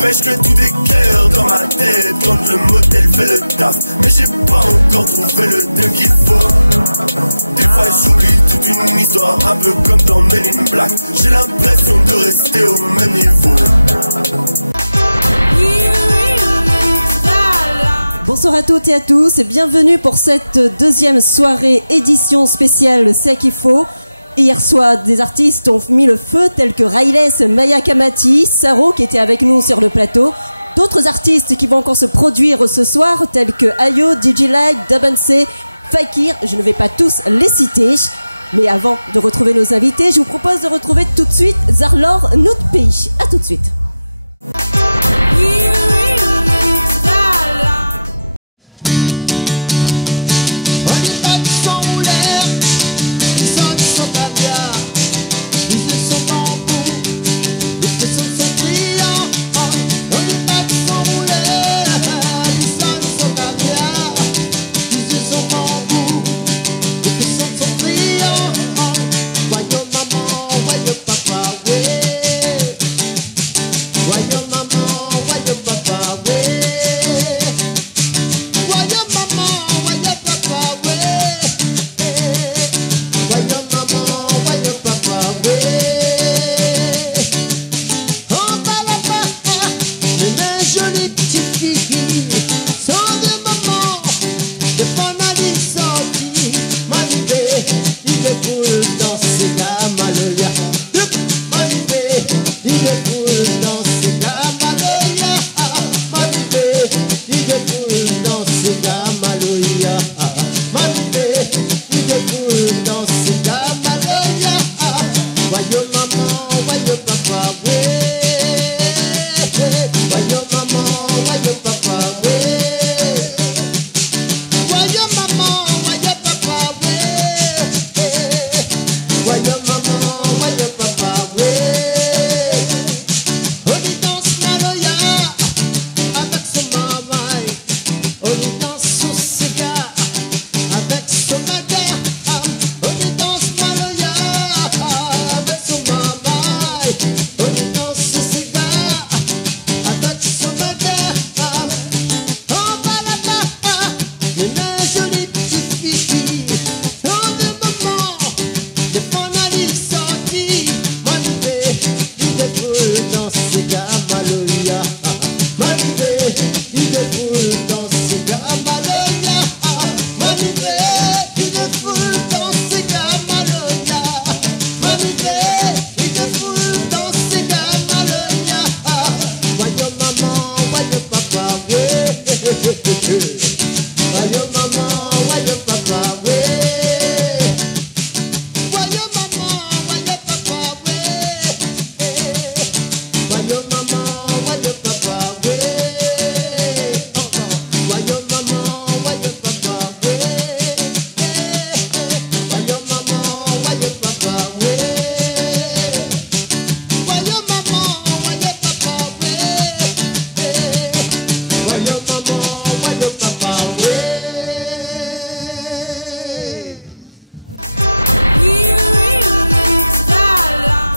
N'empêche que tout est clair dans ma tête quand le modèle fait le taf. Mais j'ai pas encore trouvé le thème qu'il faut. Des fois j'oublie toute une histoire, un peu comme dans Men in Black. J'ai l'impression de rester au même niveau. Bonsoir à toutes et à tous et bienvenue pour cette deuxième soirée édition spéciale C'est qu'il faut. Hier soir, des artistes ont mis le feu tels que Rayless, Maya Kamati, Saro qui était avec nous sur le plateau. D'autres artistes qui vont encore se produire ce soir tels que Ayo, DJ Light, Dabanse, Fakir. Je ne vais pas tous les citer. Mais avant de retrouver nos invités, je vous propose de retrouver tout de suite Zarlor, notre pays. A tout de suite.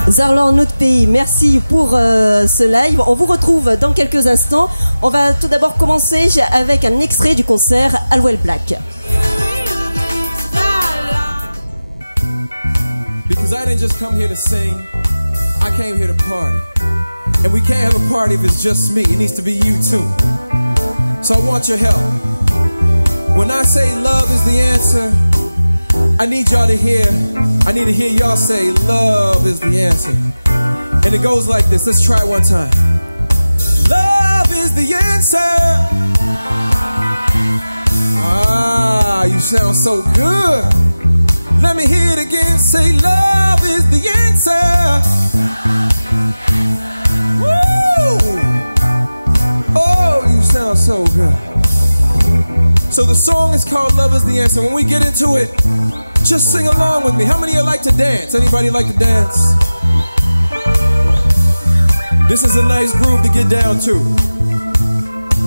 Zarlor, notre pays, merci pour ce live. On vous retrouve dans quelques instants. On va tout d'abord commencer avec un extrait du concert Alwell Black. Because I didn't just come here to sing, I came here to party. And we can't have a party if it's just me, it needs to be you too. So I want your help. When I say love is the answer, I need y'all to hear, I need to hear y'all say love is the answer. And it goes like this, let's try it one time. Love is the answer. Ah, you sound so good. Let me hear it again, say love is the answer. Woo! Oh, you sound so good. So the song is called Love is the Answer. When we get into it, just sing along with me. How many of you like to dance? Anybody like to dance? This is a nice groove to get down to.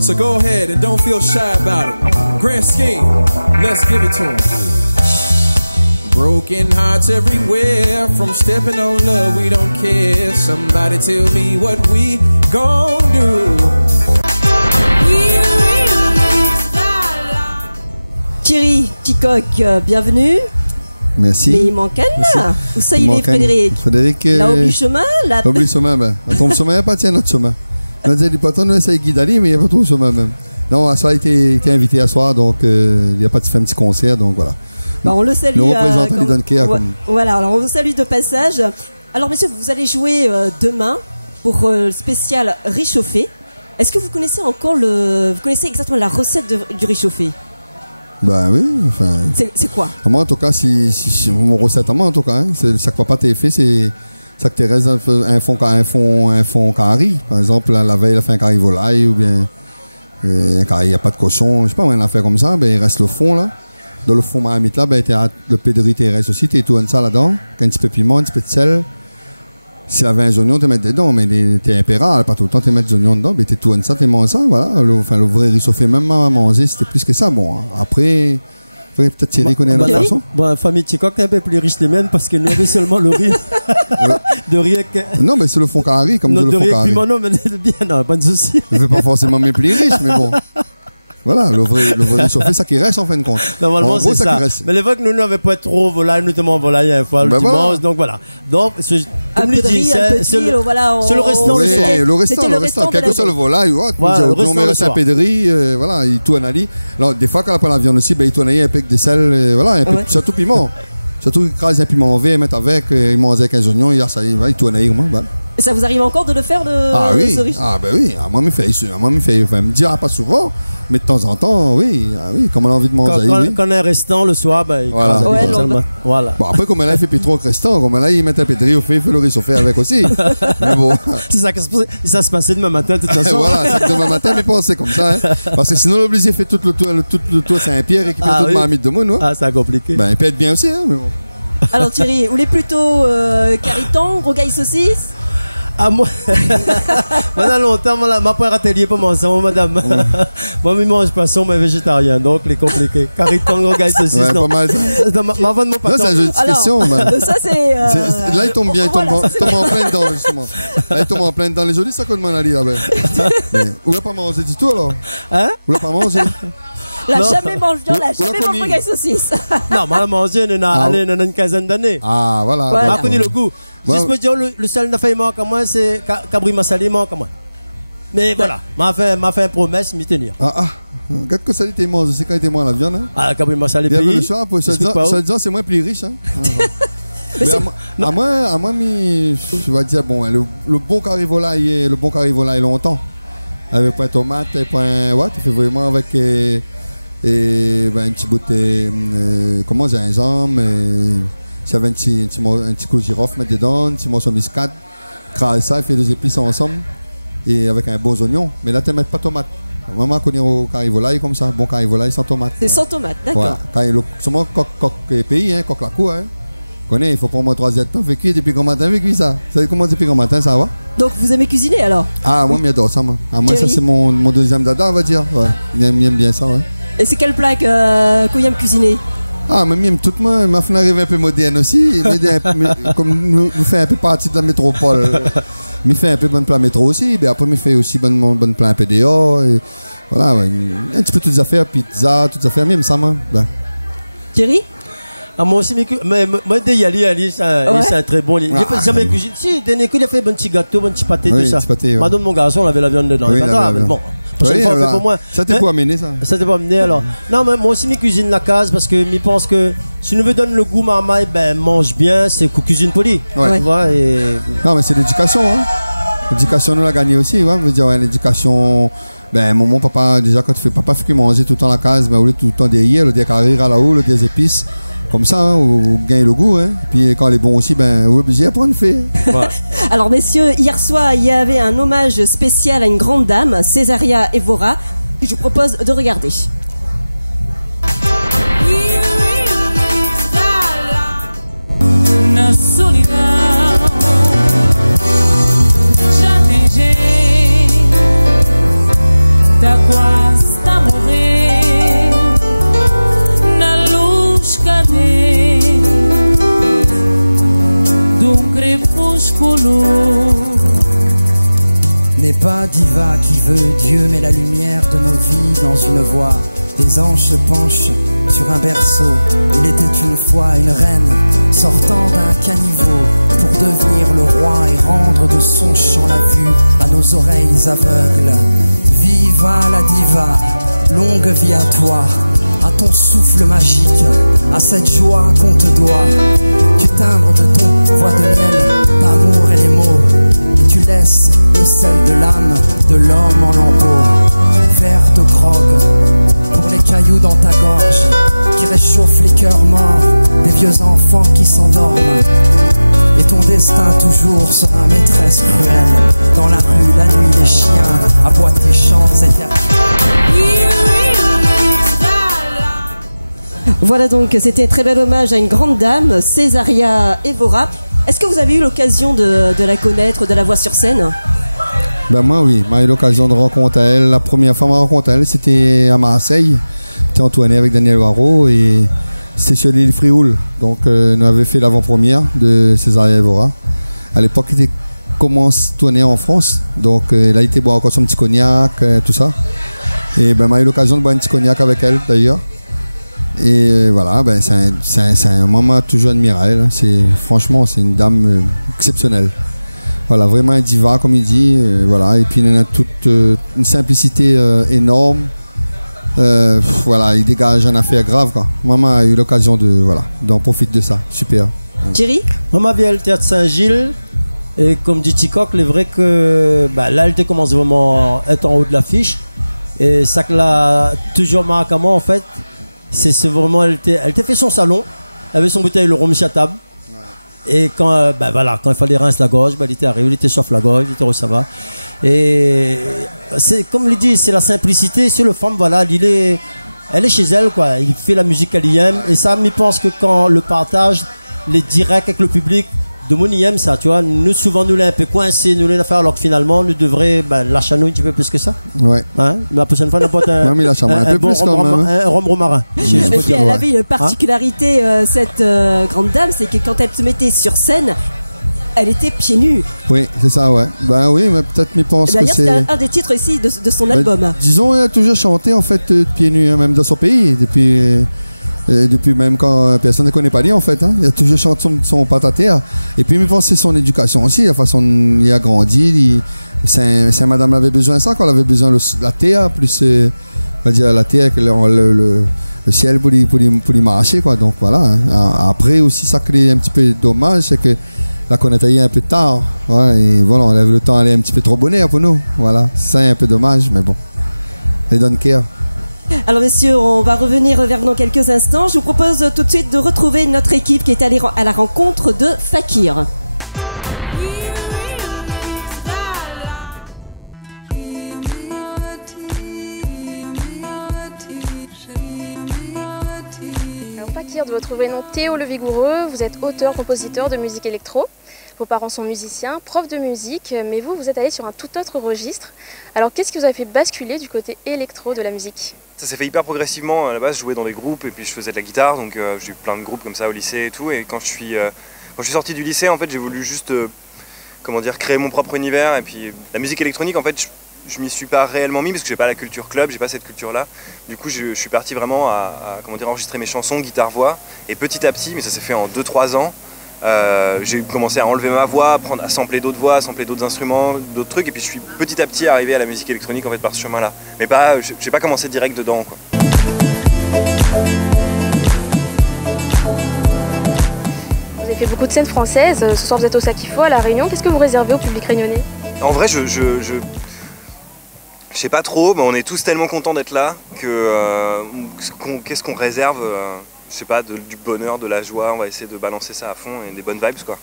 So go ahead and don't feel shy about it. Grand Scheme, let's give it to him. Broken hearts everywhere. From stepping on love, we don't care. Somebody tell me what we gon' do. Thierry Ticoc, bienvenue. Merci. Mais il manque un là. Où ça il est, Frédéric? Frédéric. Là, au chemin là. Au chemin, ben. À ton chemin, il n'y a pas de notre chemin. On a dit, pas tant, on essaie de guider, mais il n'y a pas trop de chemin même. Non, à soir, il était invité à soir, donc il n'y a pas de fait un petit concert, donc voilà. Bah, on le salue. Le représentant du Dunkerque. Voilà, alors on vous salue de passage. Alors, messieurs, vous allez jouer demain pour le spécial réchauffé. Est-ce que vous connaissez encore vous connaissez exactement la recette du réchauffé? Ben oui, enfin. C'est quoi? Moi, en tout cas, si mon recette à moi, en tout cas, hein, c'est ça que papa t'a fait, c'est ça que Thérèse un fond carré. Par exemple, la veille, elle a fait un carré volaille ou bien un carré, il n'y a pas de cochon, je sais pas, on a fait comme ça, ben il reste le fond là. Dans le fond marmite là, ben le pédri Thérèse aussi, tu tout ça là-dedans, un petit peu de piment, un petit peu de sel. Si tu avais un oignon, tu mets dedans, mais tu es impérable, pas tout le temps tu mets des oignons dedans, mais tu tout ça, tu manges ça, voilà. Le vrai réchauffé, même à manger, c'était plus que ça. Bon, après, peut-être Thierry connaît la façon. Bon, la famille Ticoc est un peu plus riche les mêmes parce que nous avons seulement le riz de riz. Non, mais c'est le fond carré, comme non, le fond carré. Non, mais bien, non, pas de souci. Je ne fais pas forcément mes plus riches, mais bon. Voilà, le vrai réchauffé, ça qui reste en fin de compte. Normalement, c'est ça. Mais les fois que nous n'avions pas trop volaille, nous avons volaille une fois le dimanche, donc voilà. Donc, comme le dit, c'est le restant. Oui, le restant, quel que soit le volaille ou autre. On met le sapéderie, voilà, il tourne à l'île. Alors, des fois, quand on n'a pas la viande aussi, il tourne à un peu de sel, voilà, un peu, surtout piment. Surtout, il crase un piment en V, il met avec, il mange avec un oignon, il tourne à l'île. Et ça vous arrive encore de le faire oui, ben oui, moi me fait, enfin, me dire pas souvent, mais de temps en temps, oui, comme on a envie de manger. Quand on est restant le soir, ben il voilà. Bon après comme là il fait plus trop restant, comme là il met un pédri au fait, il fait le réchauffer avec aussi. Mais bon. C'est ça se passait demain matin de toute façon. Voilà, c'est demain matin, mais pensez comme ça, hein. Parce que sinon l'obligé fait tout le tour Saint-Pierre et qui fait toute ma marmite de monde, Ah, c'est compliqué. Ben il peut être bien aussi, hein, mais bon. Alors Thierry, vous voulez plutôt cariton, rogaille saucisse? Ah, moi, pendant longtemps, ma père atelier pour manger, madame. Moi, je mange poisson, mais végétarien, donc les compliqués. Cariton, rogaille, saucisse. Ouais, pas mal ça. Ma vente, mon patron. Non, c'est un jeu de question, ça, c'est. Là, il tombe bien, il tombe en plein dedans, justement. Là, il tombe en plein dedans. Les jolis, ça coûte mal à lire, Vous l'avez pas mangé du tout, alors? Hein? Vous l'avez pas mangé? La jamais mangé rogaille saucisse. Non, on l'a mangé, on a une quinzaine d'années. Ah, voilà. On a connu le goût. Juste me dire, le seul n'a fait manque à moi, c'est Cabri Massali manque à moi. Mais voilà, m'a fait une promesse, m'y tenir. Qu'est-ce que ça dit, mangé, c'est quand il était moins la viande, hein? Ah, Cabri Massali pays. Bienvenue le soir, pour ça, c'est moins plus riche, hein? Mais à moi, je vais dire, bon, le bon carré volaille longtemps. Avec point tomate, point, tu fais vraiment avec un petit bout de, comment gingembre, si avait un petit coup de girofle, mettre dedans, un petit morceau de muscade, crase ça, fait 2 épices ensemble, et avec un bon oignon. Mais là, tu ne mets pas de tomate. Maman connaît au carré volaille comme ça, bon carré volaille sans tomate. C'est sans tomate, d'accord. Ouais. Seulement coq pays, coq la cour, hein. Connais, il faut prendre moins 3 heures de temps, fait cuire depuis grand matin, fait cuire ça. Ça veut dire comment depuis grand matin, ça va? Donc vous aimez cuisiner alors? Ah, moi, j'adore ça, moi. Ah, moi, ça, c'est mon deuxième dada, on va dire. Ouais. Il aime bien ça, ouais. Et c'est quel plat que vous aimez cuisiner? Ah, mais même toute ma fin arrive un peu moderne aussi. Comme nous fait un peu partie de la métropole, me fait un peu bon plat métro aussi. Mais après, me fait aussi bon plat un peu dehors. Et voilà, ouais. Un petit peu toutes les affaires, pizza, toutes les affaires, même ça, moi. Ben. Thierry? Ah, moi aussi, mais moi, Ali, c'est un très bon lit. J'ai jamais cuisiné. Si, dernier coup, il a fait un petit gâteau, un petit pâté, tout ça. Madame, mon garçon, on avait la viande dedans. Bon. Pour moi. Ça t'est pas amené ça? Ça t'est pas amené alors. Non mais moi aussi je cuisine la case parce que je pense que si nous veut donner le goût marmaille, ben mange bien, c'est cuisine polie. Ouais. Tu vois, et... Non mais c'est l'éducation, hein. L'éducation nous l'a gagné aussi, ouais. Je veux dire, l'éducation. Ben mon papa, déjà quand tu fais papa fait que manger tout le temps la case, ben au lieu tout le temps derrière, le décarir à la haut, le des épices. Comme ça, hein, vous gagnez le goût. Hein. Puis quand elle est bon aussi, ben, vous êtes obligé à prendre fait. Ouais. Alors messieurs, hier soir, il y avait un hommage spécial à une grande dame, Césaria Evora, que je vous propose de regarder. ange polo. N'est pas diva qui veut Dieu, mais la lumière de nos vies dans une voie. Des anges se penchent sur un berceau. Il était une fois une reine sortant d'un caniveau pour devenir le roi et rendre de son chant la vue à nos oreilles aveugles. Viva la diva, longue vie à toi, à ton souffle magique, à cette joie qu'on te doit. Tu timbres de ton voix de miel, d'amour et les mots, et tu laisses le sel de l'âme de l'homme en lambeaux. Verre de grog pour les cailloux dans ta gorge, qui réchauffent les cœurs morts des vieux enfants qui s'endorment. Et ton destin toujours sera maîtresse cruelle. Dans la rue, la nuit, les chiens aboient tes chants éternels. Voilà donc, c'était un très bel hommage à une grande dame, Césaria Évora. Est-ce que vous avez eu l'occasion de la connaître, de la voir sur scène? Ben moi oui, j'ai eu l'occasion de rencontrer elle. La première fois que je rencontré elle, c'était à Marseille. J'étais en tournée avec Daniel Varro et c'était sur l'île Frioul. Donc nous avions fait l'avant-première de Césaria Évora. À l'époque, il commence à tourner en France. Donc là, il était boire encore son petit cognac, tout ça. Et ben j'ai eu l'occasion de boire un petit cognac avec elle d'ailleurs. Et voilà, ben, c'est un moment toujours admiré. Franchement, c'est une dame exceptionnelle. Voilà, vraiment un diva, comme il dit. Voilà, et puis il en a toute une simplicité énorme. Voilà, il dégage une affaire grave, quoi. Maman a eu l'occasion d'en profiter de ça. Super. Thierry? Maman vient le théâtre Saint-Gilles. Et comme dit Ticoc, il est vrai que là, elle commence vraiment à être en haut de l'affiche. Et ça que l'a toujours marqué à moi, en fait, c'est vraiment, elle t'a fait son salon, elle avait son bouteille le rhum à table. Et quand, quand il fallait rincer la gorge, il était arrivé, il était chauffe la gorge, il était ça va. Et c'est comme il dit, c'est la simplicité, c'est le femme, voilà, elle est chez elle, quoi. Il fait la musique qu'elle y aime. Et ça, je pense que quand le partage, les directs avec le public, de mon y aime ça, tu vois. Nous, souvent, nous l'avons un peu coincé, nous l'avons fait, alors que finalement, nous devrions lâcher nous un petit peu plus que ça. Ouais. Hein, la prochaine fois, n'importe un, mais un peu bon plus quand même. Un rhum romarin. Et puis elle avait une particularité, cette grande dame, c'est que quand elle se mettait sur scène, elle était pieds nus. Oui, c'est ça, ouais. Ben oui, mais peut-être m'y pense que c'est... D'ailleurs, c'est un des titres ici de son album. Disons, elle a toujours chanté, en fait, pieds nus, hein, même dans son pays, depuis même quand personne ne connaît pas lui, en fait. Hein. Il a toujours chanté son patater. Et puis, je pense que c'est son éducation aussi, la façon dont il a grandi. Madame avait besoin de ça, quand elle avait besoin de la terre, plus, on va dire, la terre avec le ciel pour lui marcher, quoi. Donc, voilà. Hein. Après, aussi, ça crée un petit peu dommage, c'est que la connaître un peu tard. Ouais, et voilà, on avait le temps d'aller un petit peu trop bonheur pour nous. Voilà, ça est un peu dommage, mais bon. Elle donne care. Alors messieurs, on va revenir vers dans quelques instants. Je vous propose tout de suite de retrouver notre équipe qui est allée à la rencontre de Fakir. Alors Fakir, de votre vrai nom Théo Le Vigoureux, vous êtes auteur-compositeur de musique électro. Vos parents sont musiciens, profs de musique, mais vous êtes allé sur un tout autre registre. Alors qu'est-ce qui vous a fait basculer du côté électro de la musique? Ça s'est fait hyper progressivement. À la base, je jouais dans des groupes et puis je faisais de la guitare, donc j'ai eu plein de groupes comme ça au lycée et tout. Et quand je suis sorti du lycée, en fait, j'ai voulu juste créer mon propre univers. Et puis la musique électronique, en fait, je m'y suis pas réellement mis parce que j'ai pas la culture club, j'ai pas cette culture-là. Du coup, je suis parti vraiment à enregistrer mes chansons, guitare-voix. Et petit à petit, mais ça s'est fait en 2-3 ans, j'ai commencé à enlever ma voix, à sampler d'autres voix, à sampler d'autres instruments, d'autres trucs, et puis je suis petit à petit arrivé à la musique électronique en fait par ce chemin-là. Mais pas, j'ai pas commencé direct dedans, quoi. Vous avez fait beaucoup de scènes françaises. Ce soir, vous êtes au Sakifo à La Réunion. Qu'est-ce que vous réservez au public réunionnais? En vrai, je sais pas trop, mais on est tous tellement contents d'être là que qu'est-ce qu'on réserve? Je sais pas, du bonheur, de la joie, on va essayer de balancer ça à fond et des bonnes vibes, quoi.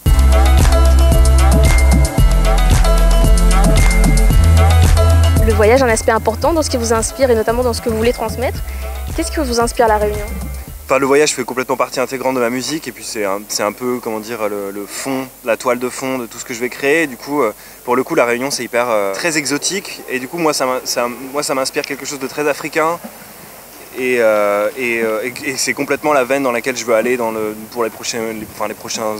Le voyage est un aspect important dans ce qui vous inspire et notamment dans ce que vous voulez transmettre. Qu'est-ce que vous inspire à La Réunion? Enfin, le voyage fait complètement partie intégrante de ma musique et puis c'est un peu, le fond, la toile de fond de tout ce que je vais créer. Et du coup, pour le coup, La Réunion, c'est hyper très exotique et du coup, moi, ça m'inspire quelque chose de très africain. Et c'est complètement la veine dans laquelle je veux aller pour les prochains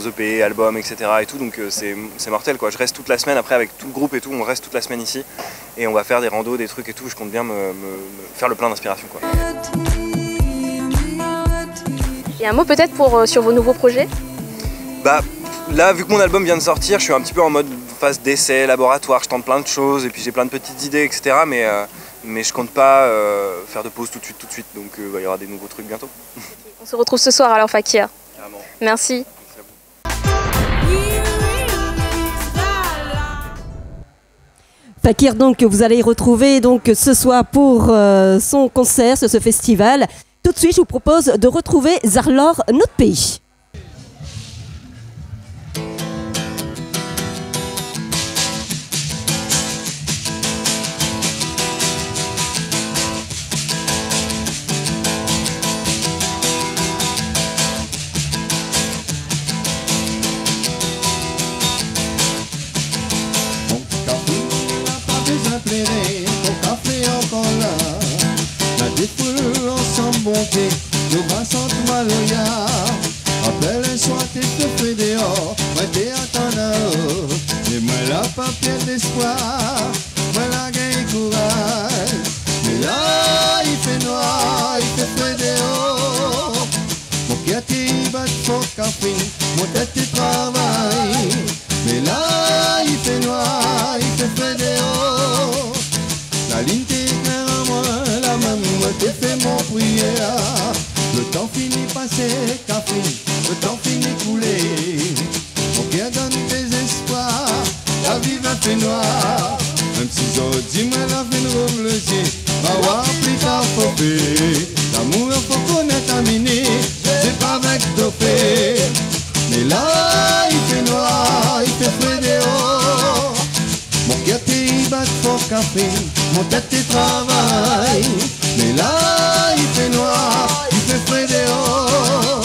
EP, albums, etc. et tout, donc c'est mortel quoi. Je reste toute la semaine après avec tout le groupe et tout, on reste toute la semaine ici et on va faire des randos, des trucs et tout. Je compte bien me faire le plein d'inspiration quoi. Et un mot peut-être sur vos nouveaux projets? Bah là, vu que mon album vient de sortir, je suis un petit peu en mode phase d'essai, laboratoire, je tente plein de choses et puis j'ai plein de petites idées, etc. Mais je compte pas faire de pause tout de suite, donc il y aura des nouveaux trucs bientôt. On se retrouve ce soir alors Fakir. Carrément. Merci. Fakir, donc vous allez retrouver donc ce soir pour son concert, ce festival. Tout de suite, je vous propose de retrouver Zarlor, notre pays. Nous passons Maloya. Appelle un soir t'es fait dehors, moi t'es attendant. Et moi la papier d'espoir, moi la gagne courage. Mais là il fait noir, il fait frais dehors. Mon cœur t'y bat fort café, mon tête t'y travaille. Mais là il fait noir, il fait frais dehors. La ligne t'est claire à moi, la même moi t'ai fait mon prière. Le temps finit passer, café, le temps finit couler. Mon cœur donne des espoirs, la vie va faire noir. Même si j'aurais moi la vie ne roule le ciel, va voir plus tard faut faire. L'amour il faut connaître à miner, c'est pas avec dopé. Mais là il fait noir, il fait frais dehors. Mon cœur t'y bat fort café, mon tête t'y travaille. Mais là il fait noir, il fait frais dehors.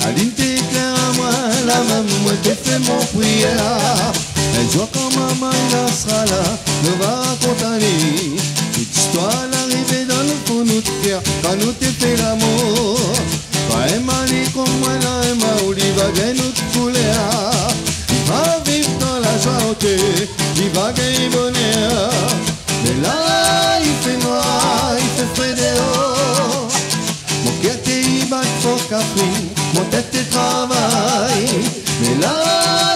La ligne t'est claire à moi, la même moi t'ai fait mon prière. Un jour quand maman il sera là, nous va raconter toute histoire l'arrivée dans le fond de notre cœur quand nous t'ai fait l'amour. Pas un mali comme moi là, un maouli va gagner notre couleur. Il va vivre dans la joie, il va gagner bonheur. Mais là il fait noir, il fait frais dehors. Mon cœur t'y bat fort café, mon tête t'y travaille. Mais là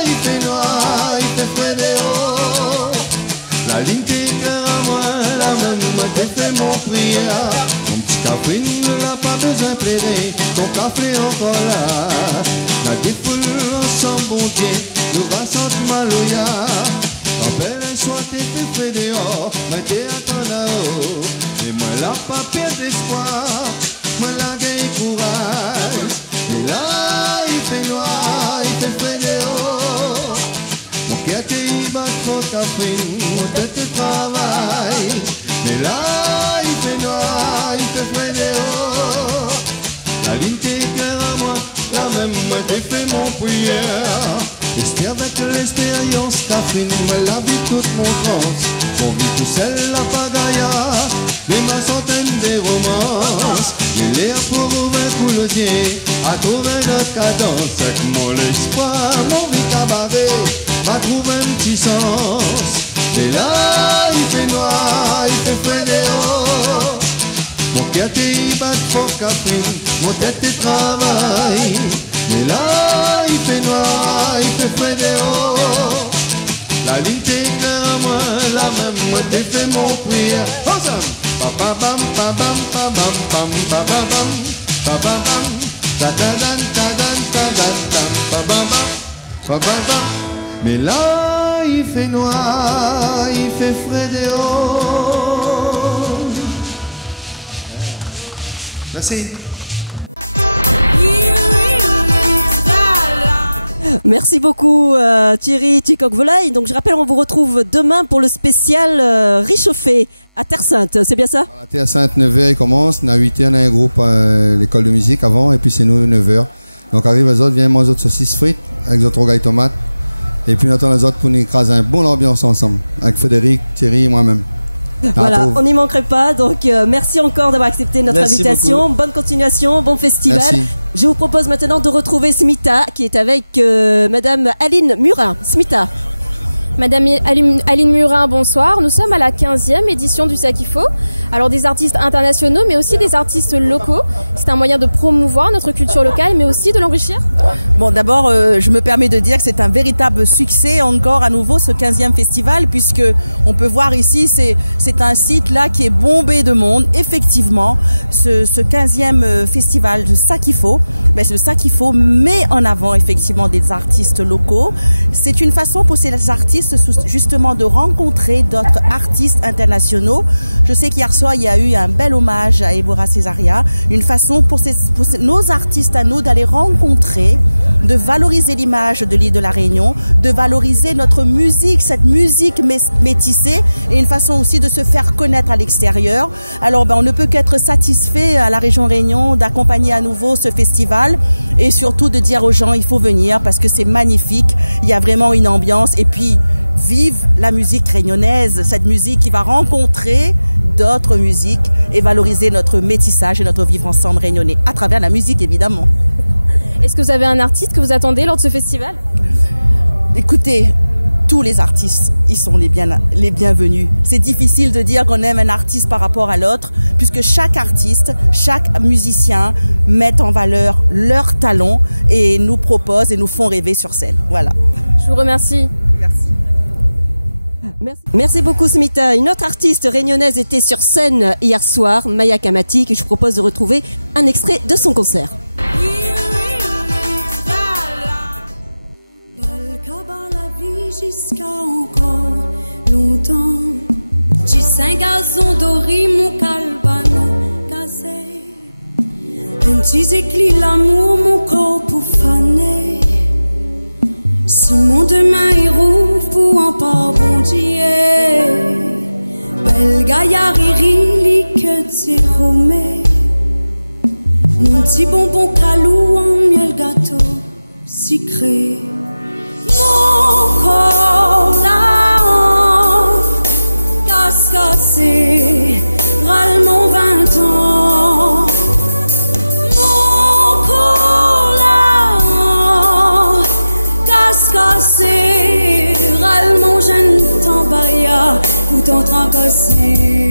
il fait noir, il fait frais dehors. La ligne t'est claire à moi, la même moi t'ai fait mon prière. Mon petit café ne l'a pas besoin de plaider, ton café encore là. La défoule ensemble bon Dieu, nous va sentir Maloya. Rappelle un soir t'es fait frais dehors, mais t'es attendant. Et moi la pas perdre d'espoir, moi la gagne courage. Et là il fait noir, il fait frais dehors. Mon cœur t'y bat trop café, mon tête te travaille. Mais là il fait noir, il fait frais dehors. La ligne t'est claire à moi, la même moi t'ai fait mon prière. Rester avec l'expérience café, moi la vie toute mon transe. Pour vivre tout seul la pagaya, mais ma centaine de romances. Il est pour ouvrir coulodier, à trouver notre cadence. Avec mon espoir, mon vie cabaret, va trouver un petit sens. Et là il fait noir, il fait frais dehors. Mon cœur t'y bat fort café, mon tête t'y travaille. Mais là il fait noir, il fait frais dehors. La ligne t'est claire à moi, la même moi t'ai fait mon prière. Ensemble. Pa pa bam pa bam pa bam pam pa ba bam pa ba bam ta ta dan ta dan ta dan tam pa bam pa ba bam. Mais là il fait noir, il fait frais dehors. Merci. Merci beaucoup Thierry Ticoc-Volaille. Donc je rappelle, on vous retrouve demain pour le spécial réchauffé à Terre Sainte, c'est bien ça? À Terre Sainte, 9h il commence, à 8h on a un groupe l'école de musique avant, et puis c'est nous 9h. Donc arrive les autres, viens manger les autres saucisses frites avec les autres rogailles tomates. Et puis on attend les autres pour nous écraser un bon ambiance ensemble, avec Frédéric, Thierry et moi-même. Voilà, on n'y manquerait pas. Donc merci encore d'avoir accepté notre invitation. Beaucoup. Bonne continuation, bon festival. Merci. Je vous propose maintenant de retrouver Smita qui est avec Madame Aline Murin. Smita. Madame Aline Murin, bonsoir. Nous sommes à la 15e édition du Sakifo. Alors des artistes internationaux, mais aussi des artistes locaux. C'est un moyen de promouvoir notre culture locale, mais aussi de l'enrichir. Bon, d'abord, je me permets de dire que c'est un véritable succès encore à nouveau ce 15e festival, puisque on peut voir ici, c'est un site là qui est bombé de monde. Effectivement, ce 15e festival de Sakifo, le Sakifo met en avant effectivement des artistes locaux. C'est une façon pour ces artistes justement de rencontrer d'autres artistes internationaux. Je sais qu'hier soir il y a eu un bel hommage à Ebora Cesaria, une façon pour nos artistes à nous d'aller rencontrer, de valoriser l'image de l'île de la Réunion, de valoriser notre musique, cette musique métissée, et une façon aussi de se faire connaître à l'extérieur. Alors on ne peut qu'être satisfait à la région Réunion d'accompagner à nouveau ce festival et surtout de dire aux gens il faut venir parce que c'est magnifique, il y a vraiment une ambiance et puis vive la musique réunionnaise, cette musique qui va rencontrer d'autres musiques et valoriser notre métissage et notre vivre ensemble réunionnais à travers la musique évidemment. Est-ce que vous avez un artiste que vous attendez lors de ce festival? Écoutez, tous les artistes, ils sont les bienvenus. C'est difficile de dire qu'on aime un artiste par rapport à l'autre, puisque chaque artiste, chaque musicien met en valeur leur talent et nous propose et nous font rêver sur scène. Voilà. Je vous remercie. Merci beaucoup Smita. Une autre artiste réunionnaise était sur scène hier soir, Maya Kamati, que je propose de retrouver un extrait de son concert. Jusqu'à encore longtemps, du Saint-Gazon d'Ori, mon calbanon casé. Un petit éclat l'amour, mon corps pour faner. Si mon demain est rouvre pour en parbondier, belle gaillard iri, que tu remets. Mon petit bonbon calou en miel gâteau sucré. Mon corps là, casse-cassé, râle mon 20 ans. Mon corps là, casse-cassé, râle mon jeune tambaya, tout en tracassé,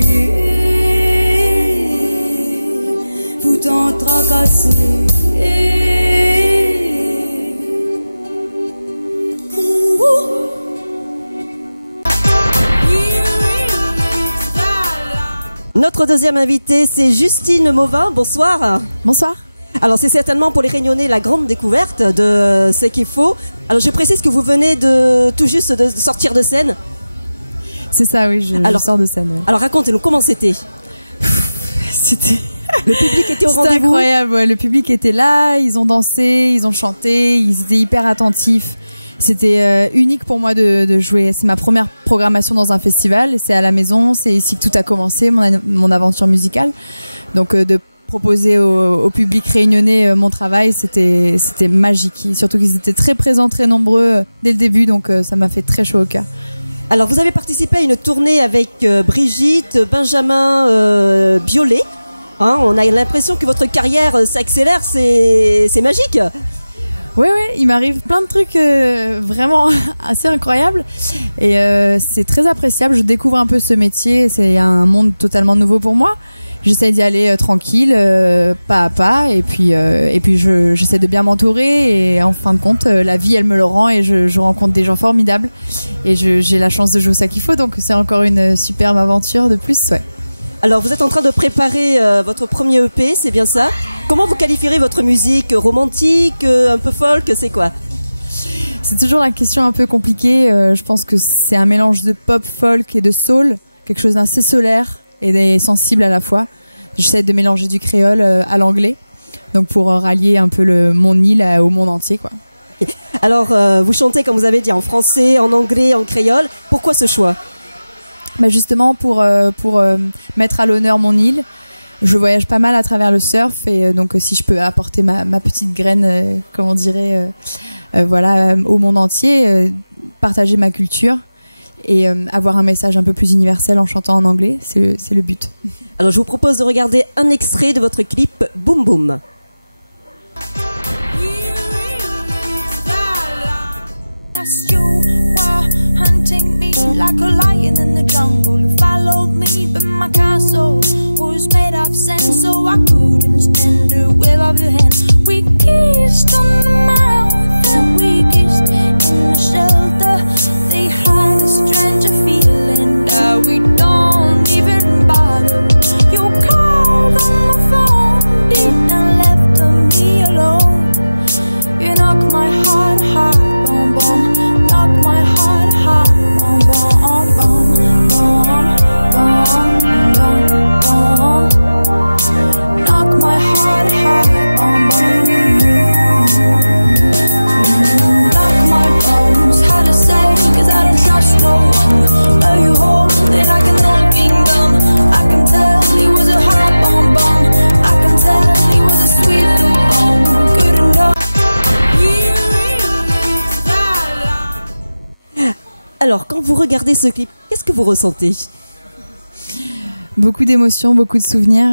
tout en tracassé. Notre deuxième invitée, c'est Justine Mauvin. Bonsoir. Bonsoir. Alors, c'est certainement pour les Réunionnais la grande découverte de Sakifo. Alors, je précise que vous venez tout juste de sortir de scène. C'est ça, oui, je sors de scène. Oui. Alors, racontez-nous, comment c'était? Le public était au rendez-vous. C'était incroyable, ouais. Le public était là, ils ont dansé, ils ont chanté, ils étaient hyper attentifs. C'était unique pour moi de jouer. C'est ma première programmation dans un festival. C'est à la maison, c'est ici que tout a commencé, mon aventure musicale. Donc de proposer au public réunionnais mon travail, c'était magique. Surtout qu'ils étaient très présents, très nombreux dès le début, donc ça m'a fait très chaud au cœur. Alors vous avez participé à une tournée avec Brigitte, Benjamin Biolay. Hein, on a l'impression que votre carrière s'accélère, c'est magique. Oui, il m'arrive plein de trucs vraiment assez incroyables et c'est très appréciable. Je découvre un peu ce métier, c'est un monde totalement nouveau pour moi. J'essaie d'y aller tranquille, pas à pas, et puis j'essaie de bien m'entourer et en fin de compte, la vie elle me le rend et je rencontre des gens formidables et j'ai la chance de jouer au Sakifo, donc c'est encore une superbe aventure de plus, ouais. Alors vous êtes en train de préparer votre premier EP, c'est bien ça? Comment vous qualifierez votre musique? Romantique, un peu folk, c'est quoi? C'est toujours la question un peu compliquée. Je pense que c'est un mélange de pop, folk et de soul, quelque chose d'assez solaire et sensible à la fois. J'essaie de mélanger du créole à l'anglais, donc pour rallier un peu mon île au monde entier, quoi. Alors vous chantez, comme vous avez dit, en français, en anglais, en créole. Pourquoi ce choix? Justement pour mettre à l'honneur mon île. Je voyage pas mal à travers le surf et donc si je peux apporter ma petite graine, comment on dirait, au monde entier, partager ma culture et avoir un message un peu plus universel en chantant en anglais, c'est le but. Alors je vous propose de regarder un extrait de votre clip Boom Boom. Like a lion in the jungle, you followed me, but my castle was made of sand, so I couldn't stand the wave of your hand. We kissed on the mouth, and we kissed in the shelter. They had a stranger feeling that we don't even bother. You called on my phone, didn't left me alone. You knocked my heart, boom boom, knocked my heart, boom boom. Alors, quand vous regardez ce clip, qu'est-ce que vous ressentez ? Beaucoup d'émotions, beaucoup de souvenirs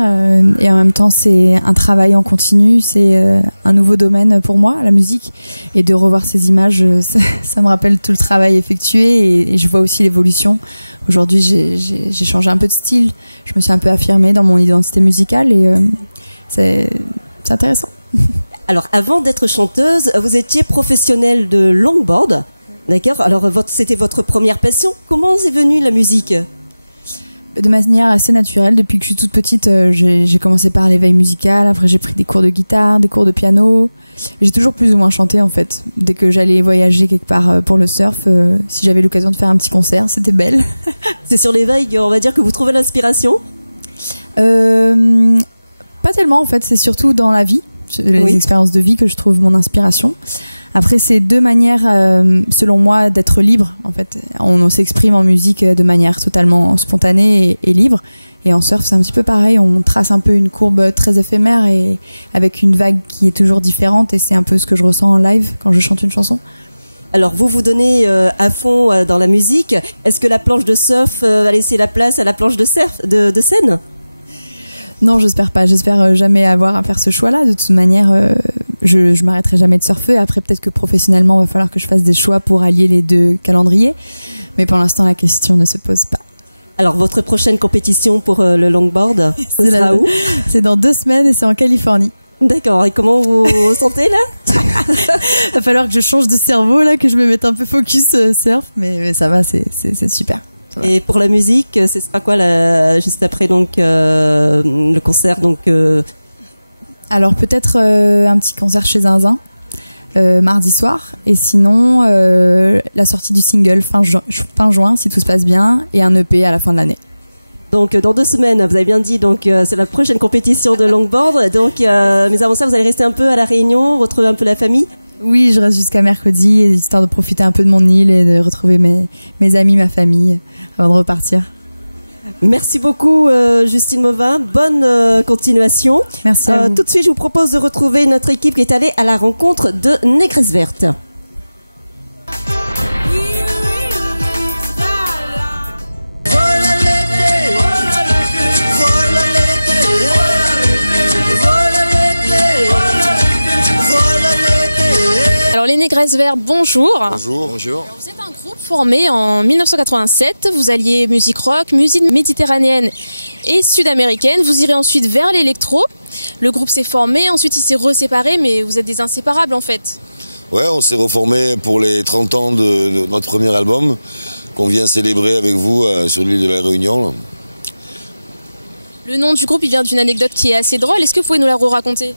et en même temps c'est un travail en continu, c'est un nouveau domaine pour moi, la musique, et de revoir ces images, ça me rappelle tout le travail effectué et je vois aussi l'évolution. Aujourd'hui j'ai changé un peu de style, je me suis un peu affirmée dans mon identité musicale et c'est intéressant. Alors avant d'être chanteuse, vous étiez professionnelle de longboard, d'accord ? Alors c'était votre première passion, comment est venue la musique ? De manière assez naturelle, depuis que je suis toute petite, j'ai commencé par l'éveil musical, après j'ai pris des cours de guitare, des cours de piano, et j'ai toujours plus ou moins chanté en fait. Dès que j'allais voyager quelque part pour le surf, si j'avais l'occasion de faire un petit concert, c'était belle. C'est sur l'éveil, on va dire, que vous trouvez l'inspiration ? Pas tellement en fait, c'est surtout dans la vie, les expériences de vie que je trouve mon inspiration. Après, c'est deux manières, selon moi, d'être libre. En fait, on s'exprime en musique de manière totalement spontanée et libre. Et en surf, c'est un petit peu pareil. On trace un peu une courbe très éphémère et avec une vague qui est toujours différente. Et c'est un peu ce que je ressens en live quand je chante une chanson. Alors, vous vous donnez à fond dans la musique. Est-ce que la planche de surf va laisser la place à la planche de scène ? Non, j'espère pas. J'espère jamais avoir à faire ce choix-là. De toute manière, je m'arrêterai jamais de surfer. Après, peut-être que professionnellement, il va falloir que je fasse des choix pour allier les deux calendriers. Mais pour l'instant, la question ne se pose pas. Alors, votre prochaine compétition pour le longboard, ce sera où ? C'est dans 2 semaines et c'est en Californie. D'accord. Et comment vous vous sentez là ? Va falloir que je change de cerveau, là, que je me mette un peu focus surf. Mais ça va, c'est super. Et pour la musique, ce sera quoi juste après donc, le concert donc, Alors peut-être un petit concert chez Zinzin mardi soir. Et sinon, la sortie du single fin juin, si tout se passe bien, et un EP à la fin de l'année. Donc dans 2 semaines, vous avez bien dit, donc c'est la prochaine compétition de longboard. Donc, mais avant ça, vous allez rester un peu à La Réunion, retrouver un peu la famille ? Oui, je reste jusqu'à mercredi, histoire de profiter un peu de mon île et de retrouver mes amis, ma famille, avant de repartir. Merci beaucoup Justine Mauvin, bonne continuation. Merci à vous. Tout de suite, je vous propose de retrouver notre équipe qui est allée à la rencontre de Négresse Verte. Alors les Négresses Vertes, bonjour. Bonjour. Bonjour. Vous êtes un groupe formé en 1987. Vous alliez musique rock, musique méditerranéenne et sud-américaine. Vous irez ensuite vers l'électro. Le groupe s'est formé, ensuite il s'est reséparé, mais vous êtes des inséparables en fait. Ouais, on s'est reformé pour les 30 ans de notre premier album qu'on vient célébrer avec vous sur l'île de la Réunion. Là. Le nom du groupe, il vient d'une anecdote qui est assez drôle. Est-ce que vous pouvez nous la raconter ?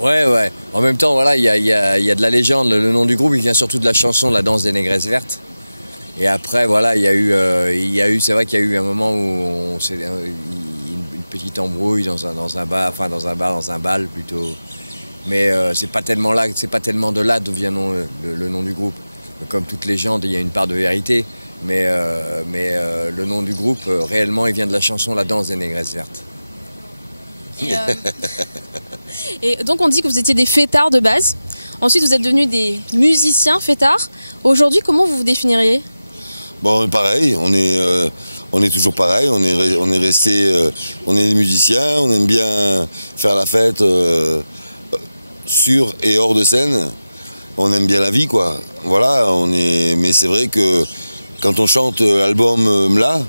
Ouais. En même temps, voilà, il y a de la légende. Le nom du groupe, il vient surtout de la chanson de La Danse des Négresses Vertes. Et après, voilà, c'est vrai qu'il y a eu un moment où on s'est une petite embrouille dans un bal plutôt. Mais c'est pas tellement de là d'où vient le nom du groupe. Comme toute légende, il y a une part de vérité. Mais le nom du groupe, réellement, il vient de la chanson La Danse des Négresses Vertes. Et donc on dit que vous étiez des fêtards de base. Ensuite vous êtes devenus des musiciens fêtards. Aujourd'hui, comment vous vous définiriez ? Bon, pareil, on est toujours pareil, on est resté, on est des musiciens, on aime bien faire la fête sur et hors de scène. On aime bien la vie, quoi. Voilà, mais c'est vrai que quand on chante l'album Mla,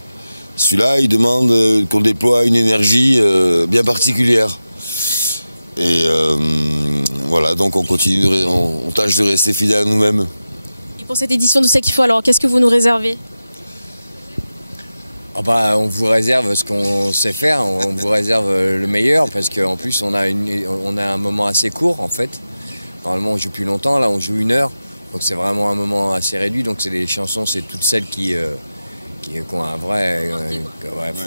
celui-là, il demande qu'on déploie une énergie bien particulière. Et voilà, donc on continue, on tâche de rester fidèle à nous-mêmes. Et pour cette édition de C'est qu'il faut, alors qu'est-ce que vous nous réservez? On vous réserve ce qu'on sait faire, on vous réserve le meilleur, parce qu'en plus on a un moment assez court en fait. Normalement on joue plus longtemps, là on joue 1 heure, donc c'est vraiment un moment assez réduit, donc c'est des chansons, c'est toutes celles qui ont un vrai...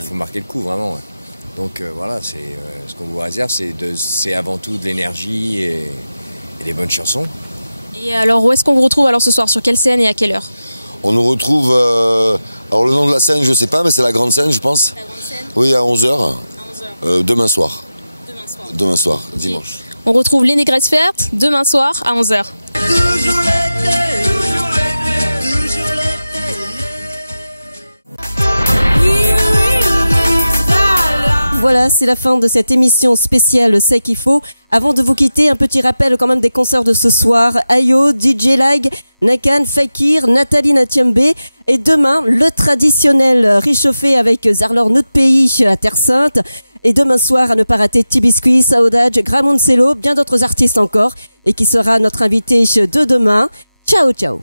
faut marquer le coup vraiment. Ouais. Donc voilà, ce qu'on vous réserve, c'est avant tout de l'énergie et des bonnes chansons. Et alors où est-ce qu'on vous retrouve alors ce soir? Sur quelle scène et à quelle heure? On nous retrouve... alors le nom de la scène, je sais pas, mais c'est la grande scène, je pense. La grande scène? Oui, à 11h. Demain soir. Demain soir, dimanche. On retrouve les Négresses Vertes demain soir à 11h. Voilà, c'est la fin de cette émission spéciale C'est qu'il faut. Avant de vous quitter, un petit rappel quand même des concerts de ce soir. Ayo, DJ Lag, Nakan, Fakir, Nathalie Natiembe. Et demain, le traditionnel réchauffé avec Zarlor Notre Pays à Terre Sainte. Et demain soir, à ne pas rater T-Biscuit, Saudage, Gramoncello, bien d'autres artistes encore. Et qui sera notre invité de demain. Ciao, ciao.